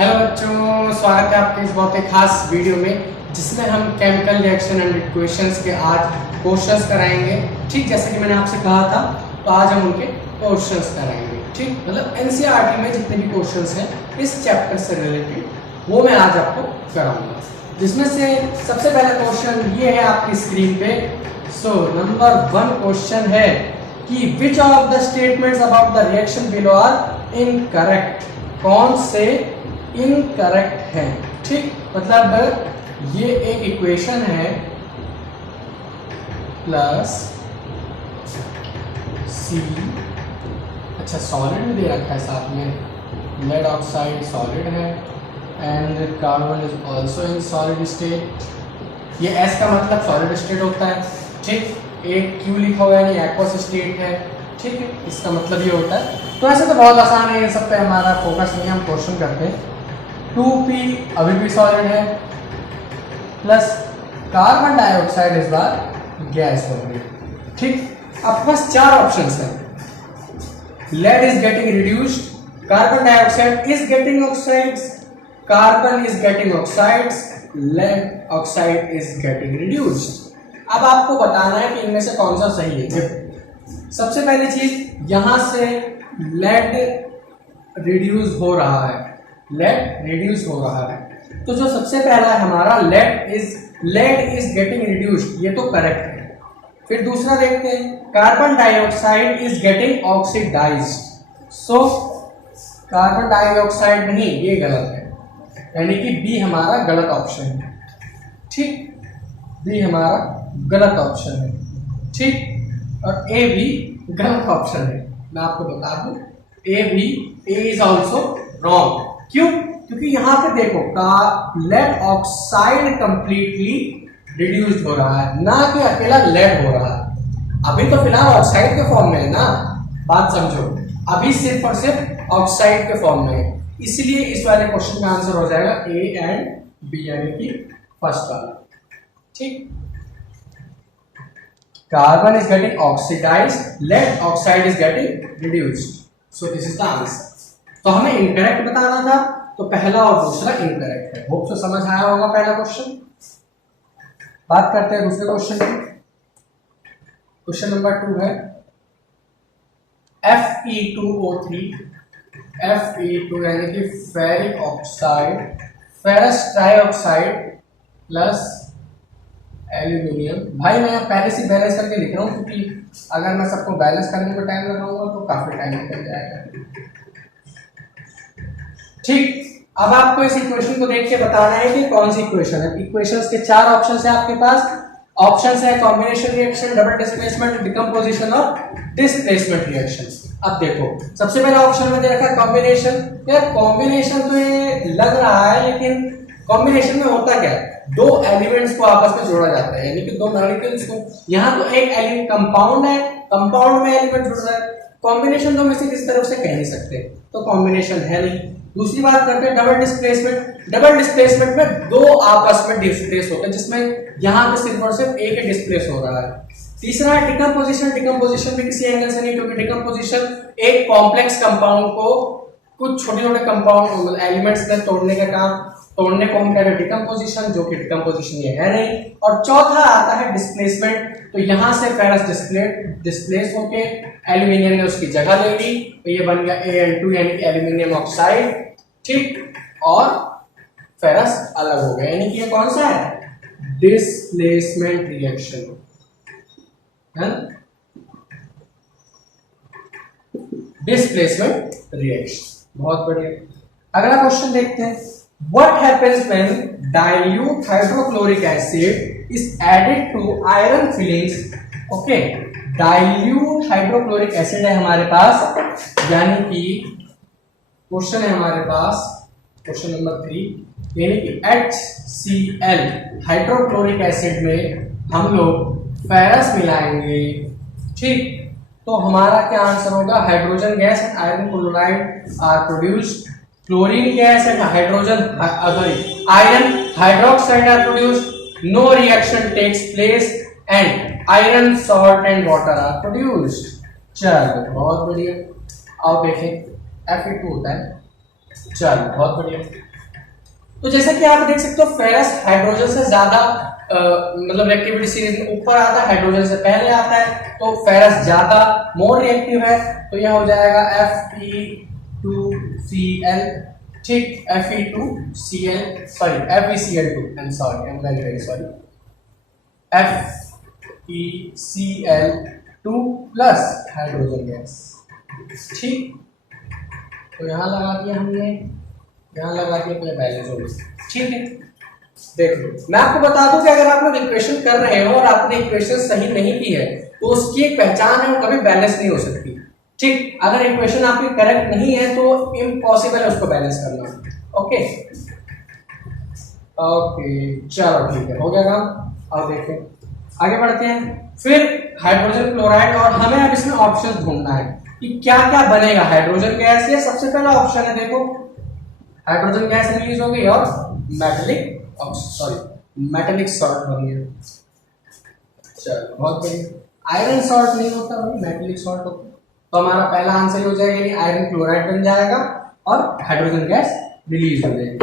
Hello बच्चों, स्वागत है आपके इस बहुत ही खास वीडियो में जिसमें हम केमिकल रिएक्शन एंड इक्वेशंस के आज क्वेश्चंस कराएंगे। ठीक जैसे कि मैंने आपसे कहा था, तो आज हम उनके क्वेश्चंस कराएंगे। ठीक मतलब एनसीईआरटी में जितने भी क्वेश्चंस हैं इस चैप्टर से रिलेटेड वो मैं आज आपको कराऊंगा। जिसमें से सबसे पहला क्वेश्चन ये है आपकी स्क्रीन पे। सो नंबर 1 क्वेश्चन है कि which of the statements about the reaction below are incorrect. कौन से इनकरेक्ट है। ठीक मतलब ये एक इक्वेशन है प्लस सी, अच्छा सॉलिड भी दे रखा है साथ में, लेड ऑक्साइड सॉलिड है and carbon is also in solid state. ये एस का मतलब सॉलिड स्टेट होता है। ठीक, एक क्यू लिखा हुआ है यानी एक्वस स्टेट है। ठीक है, इसका मतलब ये होता है। तो ऐसे तो बहुत आसान है, इन सब पे हमारा फोकस नहीं, हम क्वेश्चन करते हैं। 2p अभी भी सॉलिड है प्लस कार्बन डाइऑक्साइड इस बार गैस हो गई। ठीक, आपके पास 4 ऑप्शंस हैं। Lead is getting reduced, carbon dioxide is getting oxides, carbon is getting oxides, lead oxide is getting reduced. अब आपको बताना है कि इनमें से कौन सा सही है। सबसे पहली चीज, यहां से लेड रिड्यूस हो रहा है, लेड रिड्यूस हो रहा है, तो जो सबसे पहला है हमारा लेड इज गेटिंग रिड्यूस्ड, ये तो करेक्ट है। फिर दूसरा देखते हैं, carbon dioxide is getting oxidised. So carbon dioxide नहीं, ये गलत है, यानी कि बी हमारा गलत ऑप्शन है। ठीक, बी हमारा गलत ऑप्शन है। ठीक, और ए भी गलत ऑप्शन है। मैं आपको बता दूं, ए इज ऑल्सो रॉन्ग। क्यों? क्योंकि यहाँ पे देखो का लेड ऑक्साइड कंप्लीटली रिड्यूस्ड हो रहा है, ना कि अकेला लेड हो रहा है। अभी तो फिलहाल ऑक्साइड के फॉर्म में है ना, बात समझो, अभी सिर्फ और सिर्फ ऑक्साइड के फॉर्म में है। इसलिए इस वाले क्वेश्चन का आंसर हो जाएगा ए एंड बी, यानी कि फर्स्ट वाला। ठीक, carbon is getting oxidized, lead oxide is getting reduced. So this is the answer. तो हमें इनकरेक्ट बताना था, तो पहला और दूसरा इनकरेक्ट है। होप से समझ आया होगा पहला क्वेश्चन। बात करते हैं दूसरे क्वेश्चन की। क्वेश्चन नंबर 2 है Fe2O3, Fe2 यानी कि ferric oxide, ferrous trioxide plus aluminium. भाई मैं पहले से बैलेंस करके लिख रहा हूँ, क्योंकि अगर मैं सबको बैलेंस करने में टाइम लगाऊंगा तो काफी टाइम निकल जाएगा। ठीक, अब आपको इस इक्वेशन को देख के बताना है कि कौन सी इक्वेशन है। इक्वेशंस के 4 ऑप्शंस है आपके पास। ऑप्शंस है combination reaction, double displacement, decomposition और डिस्प्लेसमेंट रिएक्शन। अब देखो, सबसे पहला ऑप्शन में दे रखा है कॉम्बिनेशन। यार कॉम्बिनेशन तो ये लग रहा है, लेकिन कॉम्बिनेशन में होता क्या है, 2 एलिमेंट्स को आपस में जोड़ा जाता है, यानी कि 2 मॉलिक्यूल्स को। यहाँ तो एक एलिमेंट कंपाउंड है, कंपाउंड में एलिमेंट जुड़ रहा है। कॉम्बिनेशन तो हम इसे किसी तरफ से कह नहीं सकते, तो कॉम्बिनेशन है नहीं। दूसरी बात करते हैं डबल डिस्प्लेसमेंट। डबल डिस्प्लेसमेंट में 2 आपस में डिस्प्लेस होते हैं, जिसमें यहाँ पे सिर्फ और सिर्फ एक ही डिस्प्लेस हो रहा है। तीसरा है डिकम्पोजिशन। डिकम्पोजिशन भी किसी एंगल से नहीं, क्योंकि डिकम्पोजिशन एक कॉम्प्लेक्स कंपाउंड को कुछ छोटे छोटे कंपाउंड एलिमेंट्स में तोड़ने का काम, तोड़ने को हम कह रहे हैं डिकम्पोजिशन, जो कि डिकम्पोजिशन ये है नहीं। और चौथा आता है डिस्प्लेसमेंट। तो यहां से फेरस डिस्प्लेस होके एल्यूमिनियम ने उसकी जगह ले ली, तो ये बन गया Al2 यानी कि एल्यूमिनियम ऑक्साइड। ठीक, और फेरस अलग हो गया, यानी कि ये कौन सा है, डिस्प्लेसमेंट रिएक्शन है, डिस्प्लेसमेंट रिएक्शन। बहुत बढ़िया। अगला क्वेश्चन देखते हैं। What happens when dilute hydrochloric acid is added to iron fillings? Okay, dilute hydrochloric acid है हमारे पास, यानी कि क्वेश्चन है हमारे पास क्वेश्चन नंबर 3, यानी कि HCl हाइड्रोक्लोरिक एसिड में हम लोग फेरस मिलाएंगे। ठीक, तो हमारा क्या आंसर होगा, hydrogen gas and iron chloride are produced, chlorine gas and iron hydroxide are produced, no reaction takes place and iron salt and water are produced। चलो बहुत बढ़िया। अब देखें Fe2 होता है, चलो बहुत बढ़िया। तो जैसा कि आप देख सकते हो फेरस हाइड्रोजन से ज्यादा मतलब रिएक्टिविटी सीरीज में ऊपर आता है, हाइड्रोजन से पहले आता है, तो फेरस ज्यादा मोर रिएक्टिव है, तो यह हो जाएगा Fe2Cl, ठीक, Fe2Cl, sorry FeCl2, I am sorry, I am very very sorry, FeCl2 plus hydrogen gas, ठीक। तो यहाँ लगा दिया हमने, यहाँ लगा दिया, पहले बैलेंस हो गया, ठीक है। देखो मैं आपको बता दूं कि अगर आप लोग इक्वेशन कर रहे हो और आपने इक्वेशन सही नहीं की है तो उसकी एक पहचान है, वो कभी बैलेंस नहीं हो सकती, ठीक। अगर इक्वेशन आपकी करेक्ट नहीं है तो इम्पॉसिबल है उसको बैलेंस करना, ओके ओके, चलो ठीक है, हो गया काम। अब देखें आगे बढ़ते हैं, फिर हाइड्रोजन क्लोराइड, और हमें अब इसमें ऑप्शन ढूंढना है कि क्या क्या बनेगा हाइड्रोजन गैस। ये सबसे पहला ऑप्शन है, देखो हाइड्रोजन गैस रिलीज हो गई और मेटेलिक मेटेलिक सॉल्ट बन गया, चलो बहुत बढ़िया। आयरन सॉल्ट नहीं होता भाई, मेटेलिक सॉल्ट होता, तो हमारा पहला आंसर हो जाएगा यानी आयरन क्लोराइड बन जाएगा और हाइड्रोजन गैस रिलीज हो जाएगी,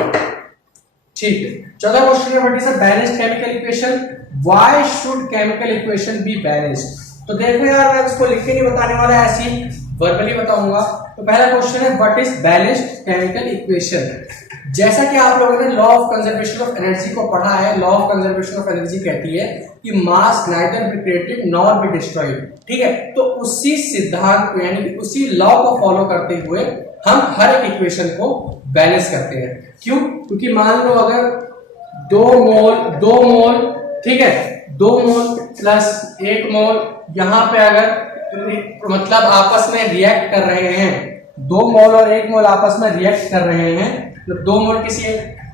ठीक है। चौथा क्वेश्चन है what is a balanced chemical equation, why should chemical equation be balanced. तो देखो यार मैं इसको लिख के नहीं बताने वाला, ऐसे ही वर्बली बताऊंगा। तो पहला क्वेश्चन है what is balanced chemical equation. जैसा कि आप लोगों ने law of conservation of energy को पढ़ा है, law of conservation of energy कहती है कि mass neither be created nor be destroyed, ठीक है। तो उसी सिद्धांत को यानी कि उसी लॉ को फॉलो करते हुए हम हर एक इक्वेशन को बैलेंस करते हैं। क्यों? क्योंकि मान लो अगर 2 मोल ठीक है, 2 मोल प्लस 1 मोल यहाँ पे अगर मतलब आपस में रिएक्ट कर रहे हैं, 2 मोल और 1 मोल आपस में रिएक्ट कर रहे हैं, तो 2 मोल किसी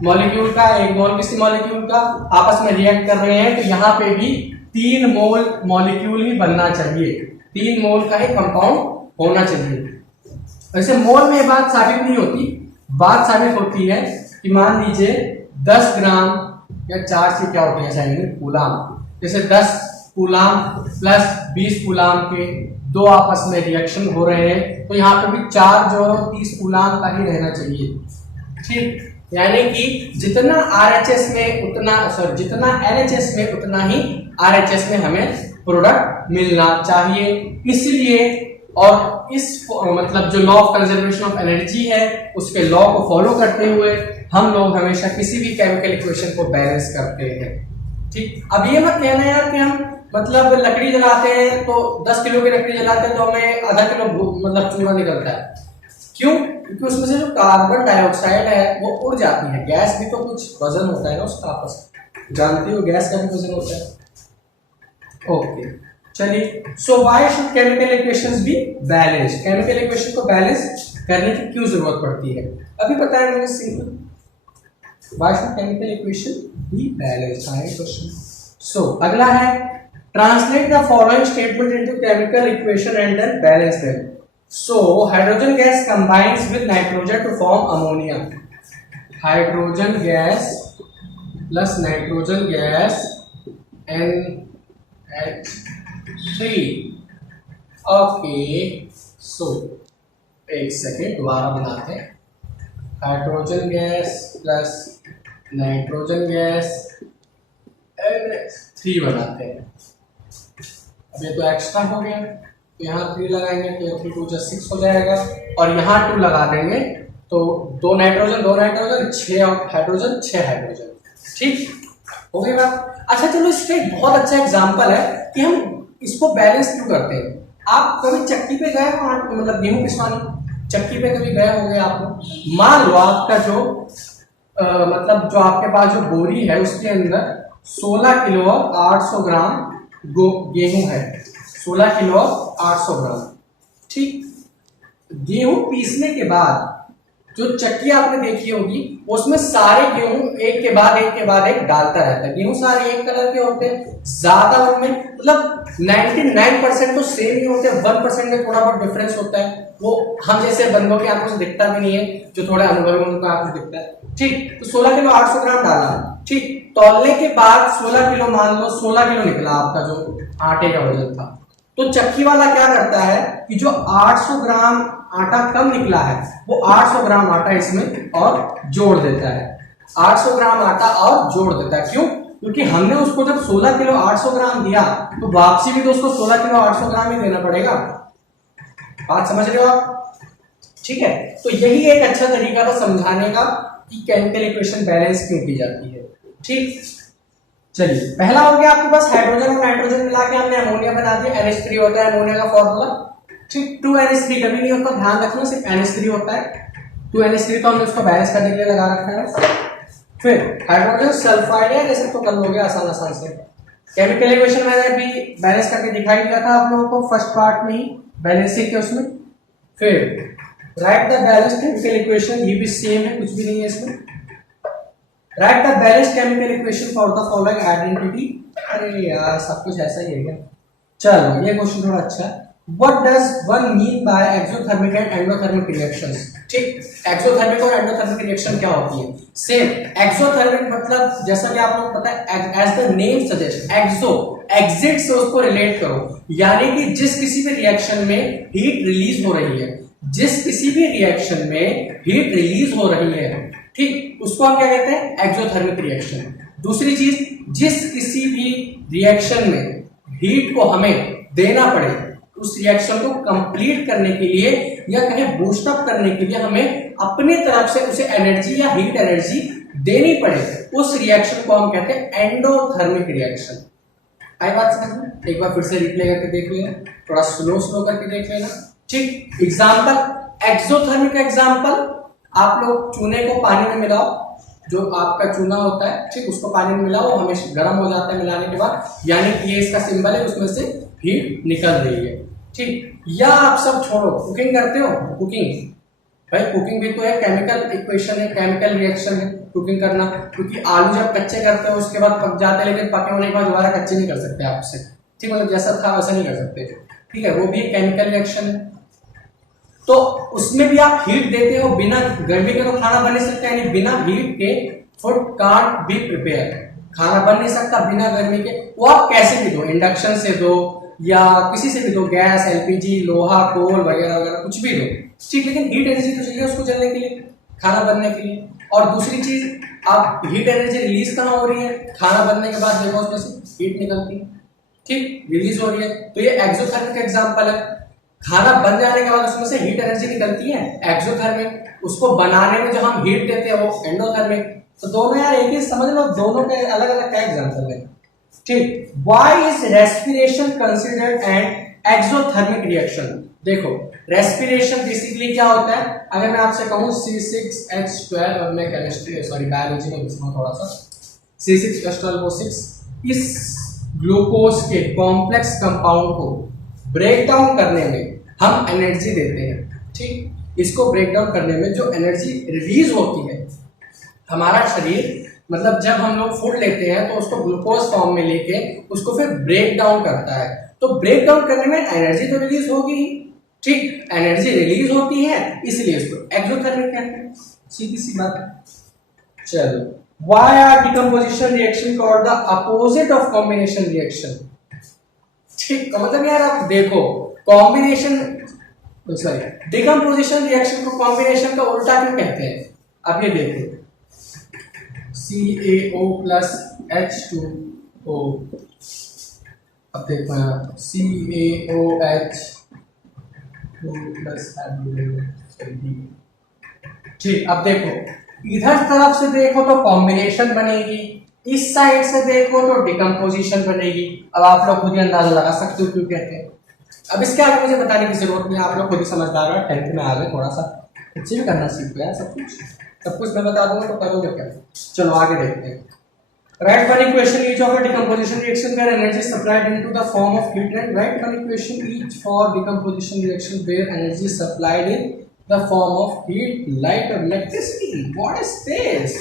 मॉलिक्यूल का, 1 मोल किसी मॉलिक्यूल का आपस में रिएक्ट कर रहे हैं, तो यहाँ पे भी 3 मोल मॉलिक्यूल ही बनना चाहिए, 3 मोल का ही कंपाउंड होना चाहिए। वैसे मोल में ये बात साबित नहीं होती, बात साबित होती है कि मान लीजिए 10 ग्राम या 4 से क्या होती है चाहिए कूलाम, जैसे 10 कूलाम प्लस 20 कूलाम के 2 आपस में रिएक्शन हो रहे हैं, तो यहाँ पे भी 4 जो है 30 कूलाम का ही रहना चाहिए, ठीक। यानी कि जितना RHS में उतना जितना LHS में उतना ही RHS में हमें प्रोडक्ट मिलना चाहिए। इसलिए और इस मतलब जो law of conservation of energy है उसके लॉ को फॉलो करते हुए हम लोग हमेशा किसी भी केमिकल इक्वेशन को बैलेंस करते हैं, ठीक। अब ये मत कहना यार कि हम मतलब लकड़ी जलाते हैं तो 10 किलो की लकड़ी जलाते हैं तो हमें आधा किलो मतलब चूना निकलता है। क्यों? क्योंकि उसमें से जो कार्बन डाइऑक्साइड है वो उड़ जाती है। गैस भी तो कुछ वजन होता है ना उसका, आपस जानते हो गैस का भी वजन होता है, ओके। चलिए, so why should chemical equations be balanced. Chemical equation को बैलेंस करने की क्यों जरूरत पड़ती है, अभी बताया मैंने simple, why should chemical equation be balanced है क्वेश्चन। सो अगला है translate the following statement into chemical equation and then balance them. So hydrogen gas combines with nitrogen to form ammonia. Hydrogen gas plus nitrogen gas NH3. Okay. So एक second दोबारा बनाते हैं। Hydrogen gas plus nitrogen gas NH3 बनाते हैं। अब ये तो extra हो गया, तो यहाँ 3 लगाएंगे तो 3 2 6 हो जाएगा, और यहाँ 2 लगा देंगे तो 2 नाइट्रोजन 6 हाइड्रोजन 6 हाइड्रोजन, ठीक हो गई बात। अच्छा चलो इसका एक बहुत अच्छा एग्जांपल है कि हम इसको बैलेंस क्यों करते हैं। आप कभी चक्की पे गए हो, मतलब गेहूं पिसवाने चक्की पे कभी गए होंगे आप लोग। मान लो आपका जो मतलब जो आपके पास जो बोरी है उसके अंदर 16 किलो 800 ग्राम गेहूं है, 16 किलो 800 ग्राम, ठीक। गेहूं पीसने के बाद जो चक्की आपने देखी होगी उसमें सारे गेहूं एक के बाद एक डालता रहता है। गेहूं सारे एक कलर के होते हैं, ज्यादा उनमें मतलब 99% तो सेम ही होते हैं, 1% में थोड़ा बहुत डिफरेंस होता है, वो हम जैसे बंदों की आंखों से दिखता भी नहीं है, जो थोड़े अनुभवी उनका आंखों से दिखता है, ठीक। तो 16 किलो 800 ग्राम डाला, ठीक। तौलने के बाद 16 किलो मान लो 16 किलो निकला आपका जो आटे का वजन था, तो चक्की वाला क्या करता है कि जो 800 ग्राम आटा कम निकला है वो 800 ग्राम आटा इसमें और जोड़ देता है, 800 ग्राम आटा और जोड़ देता है। क्यों? क्योंकि हमने उसको जब 16 किलो 800 ग्राम दिया तो वापसी भी तो उसको 16 किलो 800 ग्राम ही देना पड़ेगा। बात समझ रहे हो आप? ठीक है, तो यही एक अच्छा तरीका था समझाने का कि केमिकल इक्वेशन बैलेंस क्यों की जाती है। ठीक, चलिए पहला हो गया आपके पास हाइड्रोजन और नाइट्रोजन मिला के हमने अमोनिया बना दिया। NH3 होता है अमोनिया का फॉर्मूला। ठीक, 2NH3 कभी नहीं होता, ध्यान रखना, सिर्फ NH3 होता है। 2NH3 तो हमने उसको बैलेंस करने के लिए लगा रखा है। फिर हाइड्रोजन सल्फाइड है, जैसे तो कर लोगे आसान आसान से। केमिकल इक्वेशन मैंने भी बैलेंस करके दिखाई दिया था आप लोगों को फर्स्ट पार्ट में ही, बैलेंसिंग के उसमें। फिर right the balance chemical equation, ये भी सेम है, कुछ भी नहीं है इसमें। Right the balance chemical equation for the following identity. अरे यार सब कुछ ऐसा ही है क्या? चलो ये क्वेश्चन थोड़ा अच्छा है। What does one mean by exothermic and endothermic reactions? ठीक, एक्सोथर्मिक और एंडोथर्मिक रिएक्शन क्या होती है? सेम, एक्सोथर्मिक मतलब जैसा कि आप लोग पता है, as the name suggest, exo exit से उसको रिलेट करो, यानी कि जिस किसी भी रिएक्शन में हीट रिलीज हो रही है, जिस किसी भी रिएक्शन में हीट रिलीज हो रही है, ठीक, उसको हम क्या कहते हैं? Exothermic reaction. दूसरी चीज, जिस किसी भी रिएक्शन में हीट को हमें देना पड़े, उस रिएक्शन को कंप्लीट करने के लिए या कहें बूस्ट अप करने के लिए हमें अपनी तरफ से उसे एनर्जी या हीट एनर्जी देनी पड़े, उस रिएक्शन को हम कहते हैं एंडोथर्मिक रिएक्शन। आई बात समझ में? एक बार फिर से रिप्ले करके देख लेना, थोड़ा स्लो करके देख लेना। ठीक, एग्जाम्पल, एक्सोथर्मिक एग्जाम्पल, आप लोग चूने को पानी में मिलाओ, जो आपका चूना होता है, ठीक, उसको पानी में मिलाओ, हमेशा गर्म हो जाता है मिलाने के बाद, यानी कि ये इसका सिंबल है, उसमें से हीट निकल रही है। ठीक, या आप सब छोड़ो, कुकिंग करते हो, कुकिंग, भाई कुकिंग भी तो है, केमिकल इक्वेशन है, केमिकल रिएक्शन है कुकिंग करना, क्योंकि आलू जब कच्चे करते हो उसके बाद पक जाते हैं, लेकिन पके होने के बाद दोबारा कच्चे नहीं कर सकते आपसे। ठीक, मतलब जैसा था वैसा नहीं कर सकते। ठीक है, वो भी एक केमिकल रिएक्शन है। तो उसमें भी आप हीट देते हो, बिना गर्मी के तो खाना बन नहीं सकता, यानी बिना हीट के फूड कांट बी प्रिपेयर, खाना बन नहीं सकता बिना गर्मी के। वो आप कैसे भी दो, इंडक्शन से दो या किसी से भी दो, गैस, एलपीजी, लोहा, कोल वगैरह वगैरह कुछ भी दो, ठीक, लेकिन हीट एनर्जी तो चाहिए उसको जलने के लिए, खाना बनने के लिए। और दूसरी चीज, आप हीट एनर्जी रिलीज कहाँ हो रही है? खाना बनने के बाद देखो उसमें से हीट निकलती है, ठीक, रिलीज हो रही है, तो ये एक्सोथर्मिक एग्जांपल है। खाना बन जाने के बाद उसमें से हीट एनर्जी निकलती है, एक्सोथर्मिक। उसको बनाने में जो हम हीट देते हैं वो एंडोथर्मिक। तो दोनों यार एक ही समझ लो, दोनों के अलग अलग क्या एग्जांपल है। ठीक, why is respiration considered an exothermic reaction? देखो, रेस्पिरेशन बेसिकली क्या होता है? अगर मैं आपसे कहूं C6H12, और मैं केमिस्ट्री सॉरी बायोलॉजी में घुसना थोड़ा सा, C6H12O6 इस ग्लूकोज के कॉम्प्लेक्स कंपाउंड को ब्रेक डाउन करने में हम एनर्जी देते हैं। ठीक, इसको ब्रेक डाउन करने में जो एनर्जी रिलीज होती है, हमारा शरीर मतलब जब हम लोग फूड लेते हैं तो उसको ग्लूकोज फॉर्म में लेके उसको फिर ब्रेक डाउन करता है, तो ब्रेक डाउन करने में एनर्जी तो रिलीज होगी ही। ठीक, एनर्जी रिलीज होती है, इसलिए इसको एक्सोथर्मिक कहते हैं, सीधी सी बात। चलो, why are decomposition reaction called the opposite of combination reaction? ठीक, मतलब यार आप देखो, कॉम्बिनेशन सॉरी डिकम्पोजिशन रिएक्शन को कॉम्बिनेशन का उल्टा क्यों कहते हैं? आप ये देखो, CaO plus H2O, अब देखो यहाँ CaOH 2 plus ठीक, अब देखो इधर तरफ से देखो तो कॉम्बिनेशन बनेगी, इस साइड से देखो तो डिकम्पोजिशन बनेगी। अब आप लोग खुद ही अंदाजा लगा सकते हो क्यों कहते हैं। अब इसके आगे मुझे बताने की जरूरत नहीं, आप लोग खुद ही समझदार हो, 10th में आ गए, थोड़ा सा अच्छे भी करना सीख गया, सब कुछ मैं बता दूंगा तो करोगे क्या। चलो आगे देखते हैं। Write one equation each of a decomposition reaction where energy is supplied into the form of heat, and write one equation each for decomposition reaction where energy is supplied in the form of heat, light or electricity. What is this?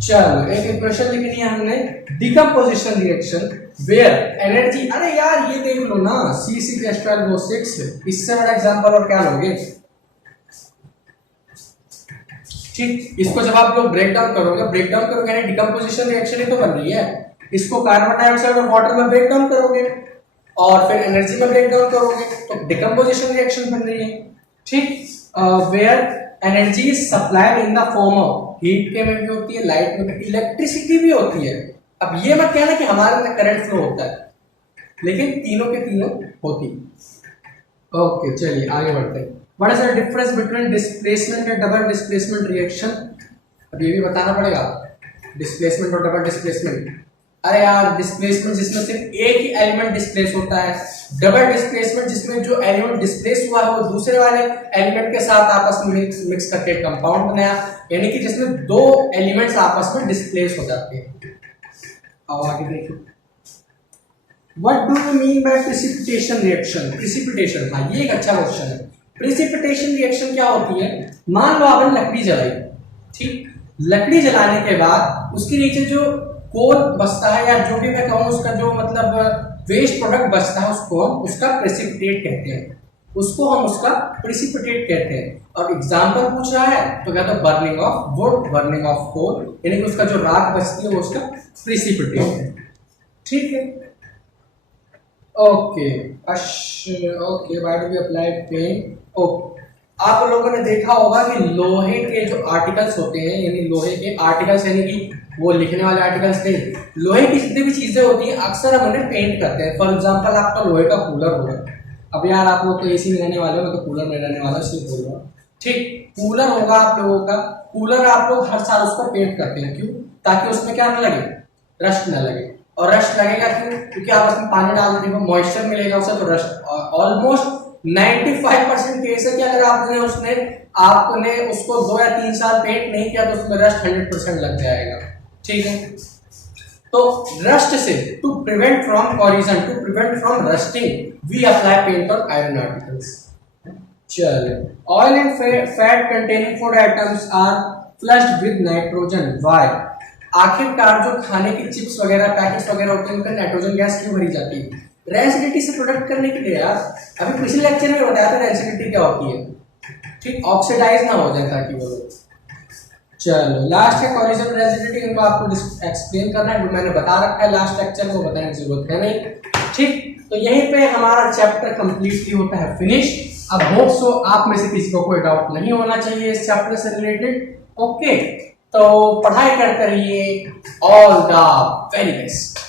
चलो एक equation लिखनी है हमने, decomposition reaction where energy, अरे यार ये देख लो ना, C6H12O6, इससे बड़ा एग्जांपल और क्या लोगे। ठीक, इसको जब आप लोग ब्रेक डाउन करोगे यानी डिकम्पोजिशन रिएक्शन ही तो बन रही है। इसको कार्बन डाइऑक्साइड और वाटर में ब्रेक डाउन करोगे और फिर एनर्जी में ब्रेक डाउन करोगे तो डिकम्पोजिशन रिएक्शन बन रही है। ठीक, where energy is supplied in the form of, heat के में भी होती है, लाइट में, इलेक्ट्रिसिटी भी होती है। अब ये मत कहना कि हमारे अंदर करंट फ्लो होता है, लेकिन तीनों के तीनों होती। ओके चलिए आगे बढ़ते हैं। What is the difference between displacement and double displacement reaction? अब ये भी बताना पड़ेगा, डिस्प्लेसमेंट और डबल डिस्प्लेसमेंट। अरे यार, डिस्प्लेसमेंट जिसमें सिर्फ एक ही एलिमेंट डिस्प्लेस होता है, डबल डिस्प्लेसमेंट जिसमें जो एलिमेंट डिस्प्लेस हुआ है वो दूसरे वाले एलिमेंट के साथ आपस में मिक्स करके कंपाउंड बनाया, यानी कि जिसमें दो एलिमेंट्स आपस में डिस्प्लेस हो जाते हैं। अब आगे देखिए, what do you mean by precipitation reaction? Precipitation, हाँ ये एक अच्छा क्वेश्चन है। प्रेसिपिटेशन रिएक्शन क्या होती है? मान लो आपने लकड़ी जलाई, ठीक, लकड़ी जलाने के बाद उसके नीचे जो कोल बचता है, या जो भी मैं कहूँ उसका जो मतलब वेस्ट प्रोडक्ट बचता है, उसको हम उसका प्रेसिपिटेट कहते हैं, उसको हम उसका प्रेसिपिटेट कहते हैं। और एग्जांपल पूछ रहा है तो कहते हैं burning of wood, burning of coal, यानी कि उसका जो राख बचती है वो उसका प्रेसिपिटेट है। ठीक है, okay okay, why do we apply paint? Okay, आप लोगों ने देखा होगा कि लोहे के जो आर्टिकल्स होते हैं, यानी लोहे के आर्टिकल्स, यानी कि वो लिखने वाले आर्टिकल्स थे, लोहे की जितनी भी चीजें होती हैं अक्सर हम उन्हें पेंट करते हैं। फॉर एग्जांपल आपका लोहे का कूलर होगा, अब यार आप लोग तो एसी में रहने वाले हो, मैं तो कूलर में रहने वाला इसलिए बोल रहा हूँ, ठीक, कूलर होगा आप लोगों का, कूलर आप लोग हर साल उसको पेंट करते हैं, क्यों? ताकि उसमें क्या न लगे, रस्ट न लगे। और रस्ट लगेगा क्यों? क्योंकि आप उसमें पानी डाल देंगे, मॉइस्चर मिलेगा उसे, तो रस्ट ऑलमोस्ट 95% केस है कि अगर आपने उसको 2 या 3 साल पेंट नहीं किया तो उसमें रस्ट 100% लग जाएगा। ठीक है, तो रस्ट से to prevent from corrosion, to prevent from rusting we apply paint on iron articles. चलिए, oil and fat containing food items are flushed with nitrogen, why? आखिरकार जो खाने की चिप्स वगैरह, पैकेट्स वगैरह होते हैं उनका नाइट्रोजन गैस क्यों भरी जाती है? रेंसिडिटी से प्रोटेक्ट करने के लिए यार। अभी पिछले लेक्चर में बताया था रेंसिडिटी क्या होती है, ठीक, ऑक्सीडाइज ना हो जाए ताकि वो लोग। चलो, लास्ट है कॉरिजन रेंसिडिटी, इनको आपको एक्सप्लेन करना है, मैंने बता रखा है लास्ट लेक्चर को, बताने की जरूरत है नहीं। ठीक, तो यहीं पे हमारा चैप्टर कंप्लीटली होता है फिनिश। अब होप सो आप में से किसी को कोई डाउट नहीं होना चाहिए इस चैप्टर से रिलेटेड। ओके, तो पढ़ाई करते रहिए। All the very best.